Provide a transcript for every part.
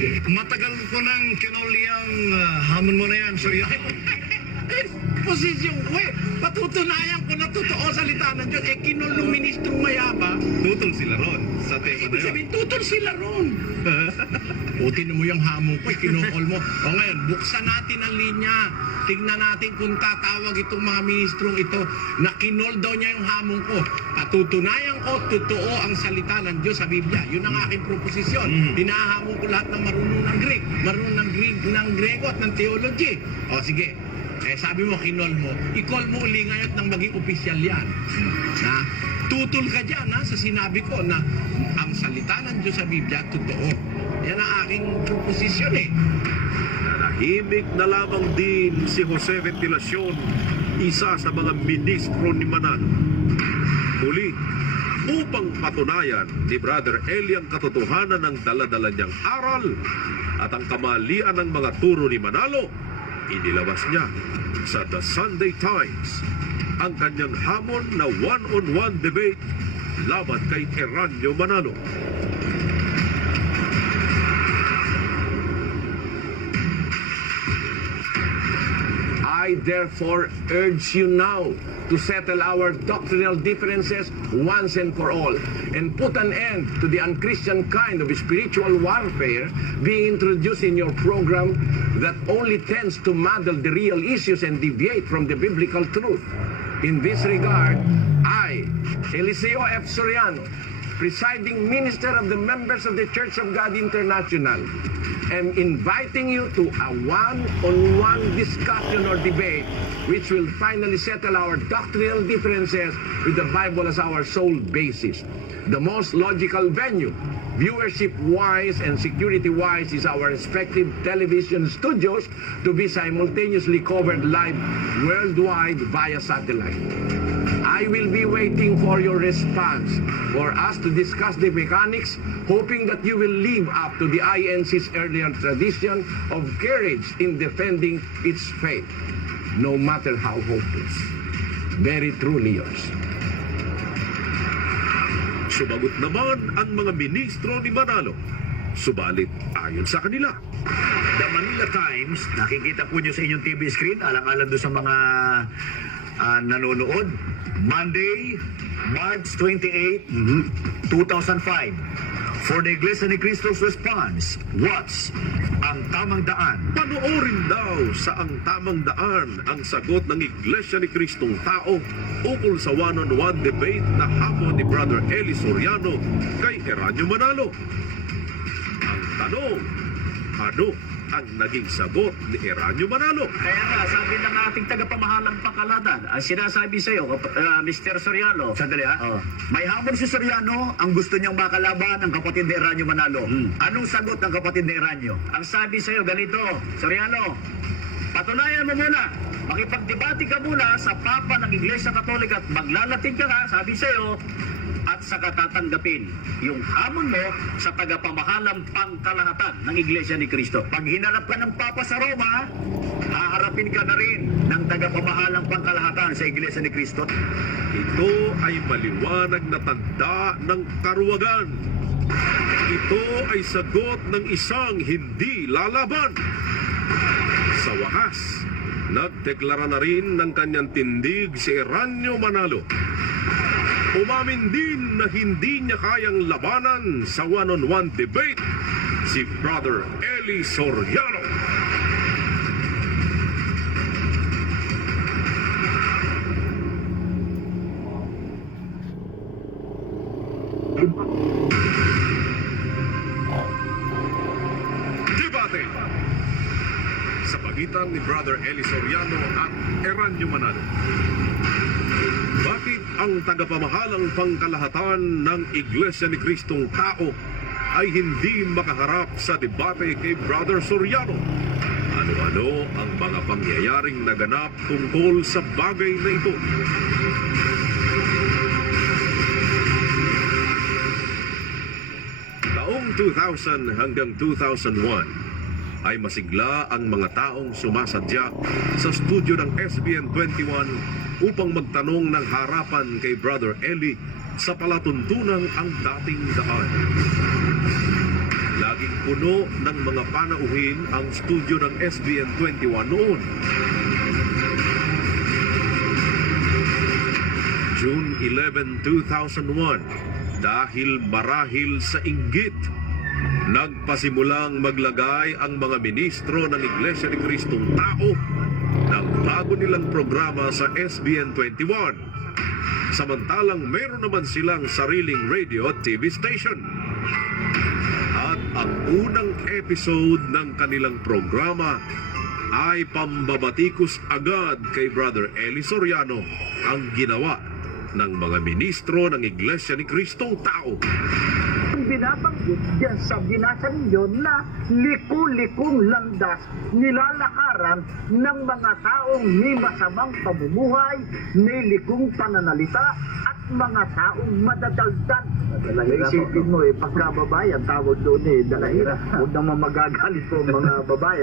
Matagal ko nang kinuli ang hamon mo na yan, Surya. Posisyon ko eh. Patutunayan ko na totoo salita ng Diyos. Kinol ng ministrong mayabang. Tutol sila ron sa tema na Ibig yun. sabihin, tutol sila ron. Putin mo yung hamon ko, kinukol mo. O ngayon, buksan natin ang linya. Tingnan natin kung tatawag itong mga ministrong ito na kinol daw niya yung hamon ko. Patutunayan ko, totoo ang salita ng Diyos sa Biblia. Yun ang aking proposisyon. Hinahamon ko lahat ng marunong ng Greek, marunong ng Greek, ng Grego at ng theology. O sige, sabi mo, kinol mo. I-call mo uli ngayon nang maging opisyal yan. Na, tutol ka dyan sa sinabi ko na ang salita ng Diyos sa Biblia, totoo. Yan ang aking proposisyon Nanahimik na lamang din si Jose Ventilacion, isa sa mga ministro ni Manalo. Muli, upang patunayan ni Brother Eli ang katotohanan ng daladala niyang aral at ang kamalian ng mga turo ni Manalo, inilabas niya sa The Sunday Times ang kanyang hamon na one-on-one debate laban kay Eranio Manalo. I therefore urge you now to settle our doctrinal differences once and for all and put an end to the unchristian kind of spiritual warfare being introduced in your program that only tends to muddle the real issues and deviate from the biblical truth. In this regard, I, Eliseo F. Soriano, presiding minister of the members of the Church of God International, am inviting you to a one-on-one discussion or debate which will finally settle our doctrinal differences with the Bible as our sole basis. The most logical venue, viewership-wise and security-wise, is our respective television studios to be simultaneously covered live worldwide via satellite. I will be waiting for your response for us to discuss the mechanics, hoping that you will live up to the INC's earlier tradition of courage in defending its faith, no matter how hopeless. Very truly yours. Sumagot naman ang mga ministro ni Manalo. Subalit, ayon sa kanila, The Manila Times, nakikita po nyo sa inyong TV screen, alang-alang doon sa mga nanonood. Monday, March 28, 2005. For the Iglesia ni Cristo's response, what's ang tamang daan? panoorin daw sa ang tamang daan ang sagot ng Iglesia ni Kristong Tao ukol sa one-on-one debate na hamon ni Brother Eli Soriano kay Eranio Manalo. Ang tanong, ano ang naging sagot ni Eranio Manalo? Kaya nga, sabi ng ating tagapamahalang pangkalahatan, ang sinasabi sa iyo, Mr. Soriano. Sandali May hamon si Soriano, ang gusto niyang makalaban ang kapatid ni Eranio Manalo. Anong sagot ng kapatid ni Eranio? Ang sabi sa iyo, ganito, Soriano, patunayan mo muna, makipagdebate ka muna sa Papa ng Iglesia Katolika at maglalating ka nga, sabi sa iyo, at saka tatanggapin yung hamon mo sa tagapamahalang pangkalahatan ng Iglesia ni Cristo. Pag hinarap ka ng Papa sa Roma, haharapin ka na rin ng tagapamahalang pangkalahatan sa Iglesia ni Cristo. Ito ay maliwanag na tanda ng karuwagan. Ito ay sagot ng isang hindi lalaban. Sa wakas, nagdeklara na rin ng kanyang tindig si Eranio Manalo. Umamin din na hindi niya kayang labanan sa one-on-one debate si Brother Eli Soriano. Debate sa pagitan ni Brother Eli Soriano at Eranio Manalo. Bakit ang tagapamahalang pangkalahatan ng Iglesia ni Kristong Tao ay hindi makaharap sa debate kay Brother Soriano? Ano-ano ang mga pangyayaring naganap tungkol sa bagay na ito? Taong 2000 hanggang 2001, ay masigla ang mga taong sumasadya sa studio ng SBN 21 upang magtanong ng harapan kay Brother Eli sa palatuntunang ang dating daan. Lagi Naging puno ng mga panauhin ang studio ng SBN 21 noon. June 11, 2001, dahil marahil sa inggit, nagpasimulang maglagay ang mga ministro ng Iglesia ni Kristong Tao ng bago nilang programa sa SBN 21. Samantalang meron naman silang sariling radio at TV station. At ang unang episode ng kanilang programa ay pambabatikos agad kay Brother Eli Soriano ang ginawa ng mga ministro ng Iglesia ni Kristong Tao. Binabanggit diyan sa binasa ninyo na liku-likong landas nilalakaran ng mga taong may masamang pamumuhay, may likong pananalita at mga taong madadaldan. Isipin mo pagkababae, ang tawag doon dalahira. Huwag naman magagalit po mga babae.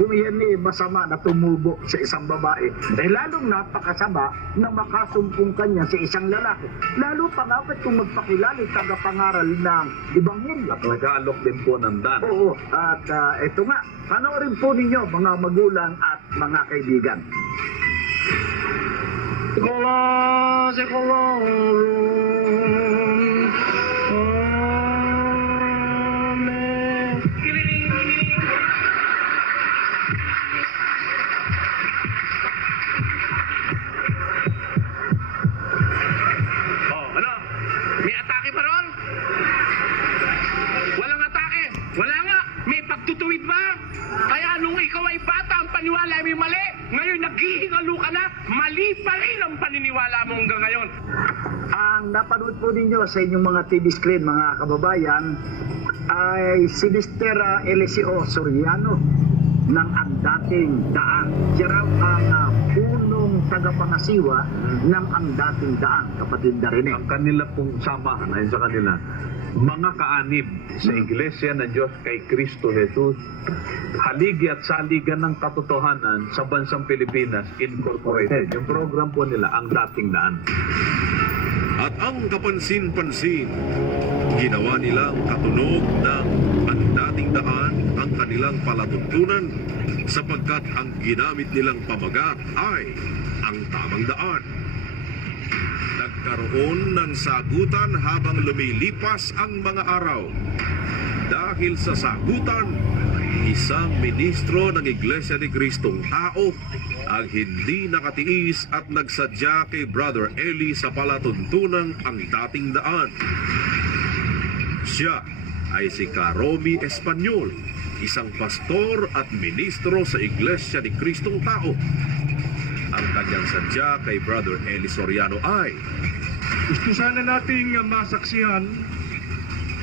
Kung yan masama na tumubo sa isang babae, lalong napakasama na makasumpong kanya sa isang lalaki. Lalo pa nga kung magpakilala tagapangaral ng Ebanghelyo. At nag-aalok din po ng dan. Oo, at ito nga, panoorin po ninyo mga magulang at mga kaibigan. Ano? May atake pa ron? Walang atake. Wala nga. May pagtutuwid ba? Kaya nung ikaw ay bata, ang paniwala ay mali. Ngayon naghihingalo ka na, mali pa rin ang paniniwala mo hanggang ngayon. Ang napanood po ninyo sa inyong mga TV screen, mga kababayan, ay si Mr. Eliseo Soriano ng ang dating daan. Siya raw ang punong tagapangasiwa ng ang dating daan, kapatid na rin. Ang kanila pong samahan ayon sa kanila, mga kaanib sa Iglesia ng Diyos kay Kristo Jesus, haligi at saligan ng katotohanan sa bansang Pilipinas Incorporated. Yung program po nila, ang dating daan. At ang kapansin-pansin, ginawa nilang katunog ng ang dating daan ang kanilang palatuntunan sapagkat ang ginamit nilang pamagat ay ang tamang daan. Nagkaroon ng sagutan habang lumilipas ang mga araw. Dahil sa sagutan, isang ministro ng Iglesia ni Kristong Tao ang hindi nakatiis at nagsadya kay Brother Eli sa palatuntunang ang dating daan. Siya ay si Karomi Espanyol, isang pastor at ministro sa Iglesia ni Kristong Tao. Ang kanyang sadya kay Brother Eli Soriano ay gusto sana nating masaksihan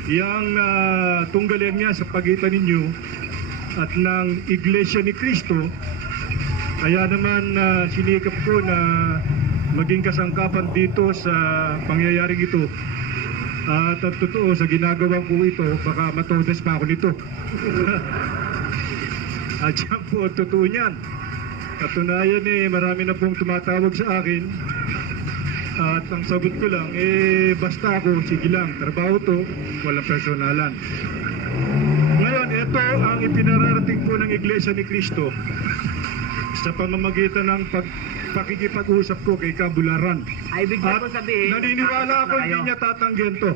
yung tunggalan niya sa pagitan ninyo at ng Iglesia ni Cristo. Kaya naman sinikap ko na maging kasangkapan dito sa pangyayaring ito. At ang totoo, sa ginagawa ko ito, baka matodas pa ako nito. At yan po, ang totoo niyan. Katunayan marami na pong tumatawag sa akin. At ang sagot ko lang, basta ako, sige lang, trabaho to, walang personalan. Ngayon, ito ang ipinararating po ng Iglesia ni Cristo sa pamamagitan ng pakikipag-usap ko kay Kabularan. Ay, bigyan ko sabihin, naniniwala ako hindi niya tatanggihan to.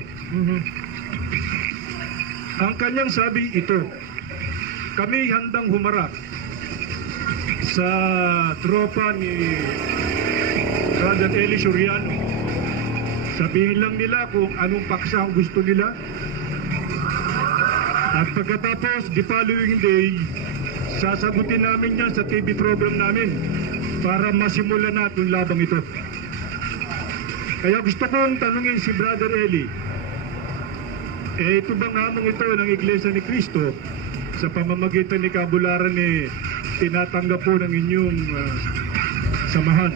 Ang kanyang sabi ito, kami handang humarap sa tropa ni Brother Eli Soriano. Sabihin lang nila kung anong paksa ang gusto nila. At pagkatapos, the following day, sasagutin namin yan sa TV program namin para masimulan natin labang ito. Kaya gusto kong tanungin si Brother Eli, ito bang hamong ito ng Iglesia ni Cristo sa pamamagitan ni Kabularan tinatanggap po ng inyong samahan?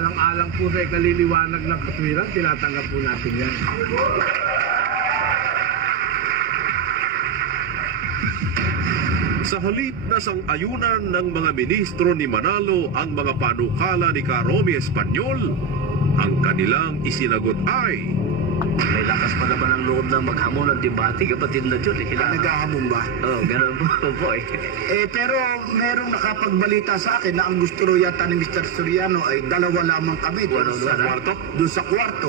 alang-alang po sa ikaliliwanag ng katwiran, tinatanggap po natin yan. Sa halip na sang-ayunan ng mga ministro ni Manalo ang mga panukala ni Karomi Espanyol, ang kanilang isinagot ay May lakas pa naman ang loob na maghamon ng debate, kapatid na John. Naghahamon ba? Oo, ganun po eh. Pero merong nakapagbalita sa akin na ang gusto ro yata ni Mr. Soriano ay dalawa lamang kami doon sa kwarto. Doon sa kwarto.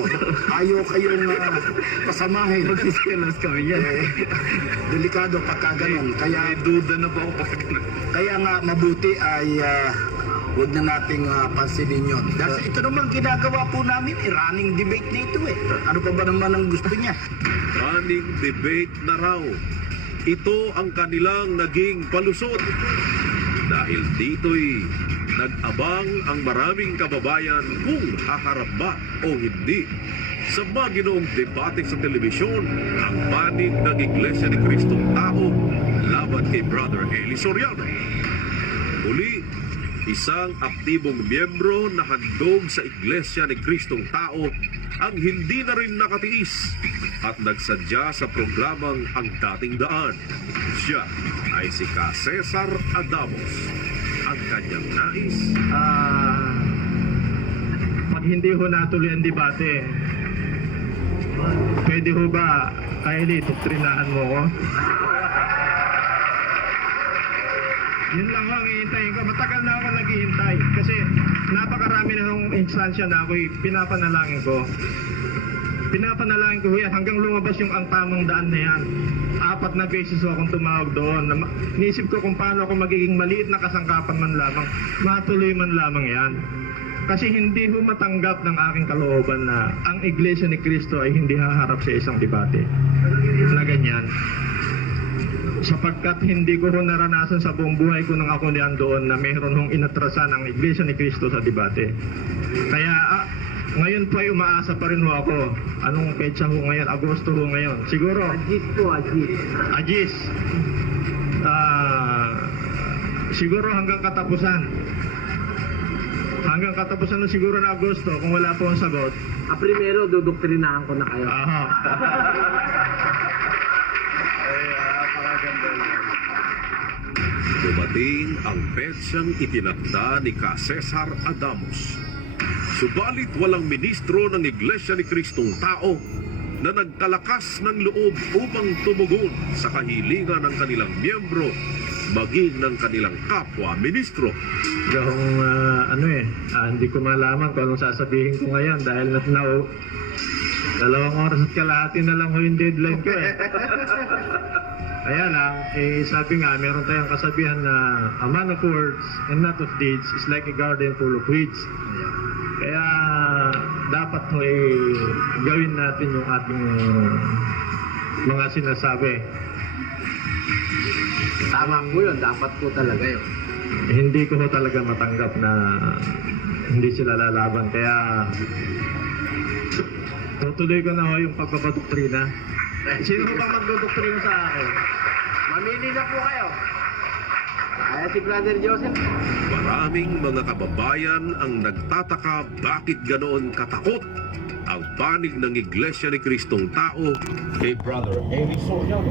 Ayaw kayong pasamahin. Magsisilas kami yan. Delikado pagka ganun. Kaya Duda na ba ako pag Kaya nga mabuti ay huwag na nating pansinin yun. Dahil ito naman ginagawa po namin, running debate na ito eh. Ano pa ba naman ang gusto niya? running debate na raw. Ito ang kanilang naging palusot. Dahil dito'y nag-abang ang maraming kababayan kung haharap ba o hindi sa mga ginoong debate sa telebisyon ang panig ng Iglesia ni Kristong Tao laban kay Brother Eli Soriano. Muli, isang aktibong miyembro na handog sa Iglesia ni Kristong Tao ang hindi na rin nakatiis at nagsadya sa programang Ang Dating Daan. Siya ay si Ka Cesar Adamos. Ang kanyang nais, Pag hindi ho natuloy ang debate, pwede ho ba, Kylie, doktrinahan mo ko? Yun lang ho ang hihintayin ko. Matagal na ako naghihintay. Kasi napakarami na hong instansya na ako'y pinapanalangin ko. Pinapanalangin ko yan hanggang lumabas yung ang tamang daan na yan. 4 na beses ho akong tumawag doon. Niisip ko kung paano ako magiging maliit na kasangkapan man lamang. Matuloy man lamang yan. Kasi hindi ho matanggap ng aking kalooban na ang Iglesia ni Cristo ay hindi haharap sa isang debate na ganyan. Sapagkat hindi ko ho naranasan sa buong buhay ko nang ako niyan doon na mayroon hong inatrasan ang Iglesia ni Cristo sa debate. Kaya ngayon po ay umaasa pa rin ho ako. Anong petsa ho ngayon? Agosto ho ngayon. Siguro. Agis po, Agis. Agis. Siguro hanggang katapusan. Hanggang katapusan na siguro na Agosto kung wala po ang sagot. Primero, dudoktrinahan ko na kayo. Aha. dumating ang petsyang itinakda ni Ka Cesar Adamos. Subalit walang ministro ng Iglesia ni Kristong Tao na nagkalakas ng loob upang tumugon sa kahilingan ng kanilang miyembro maging ng kanilang kapwa ministro. Gahong hindi ko malaman kung anong sasabihin ko ngayon dahil now 2 oras at kalahati na lang ho yung deadline ko eh. Kaya lang, sabi nga, meron tayong kasabihan na a man of words and not of deeds is like a garden full of weeds. Kaya dapat ho gawin natin yung ating mga sinasabi. Tama po yun, dapat po talaga yun. Hindi ko ho talaga matanggap na hindi sila lalaban. Kaya tutuloy ko na ho yung pagpapadoktrina. Sino ba magdodoktrina sa akin? Mamili na po kayo. Kaya si Brother Joseph. Maraming mga kababayan ang nagtataka bakit ganoon katakot ang panig ng Iglesia ni Kristong Tao kay Brother Eli Soriano.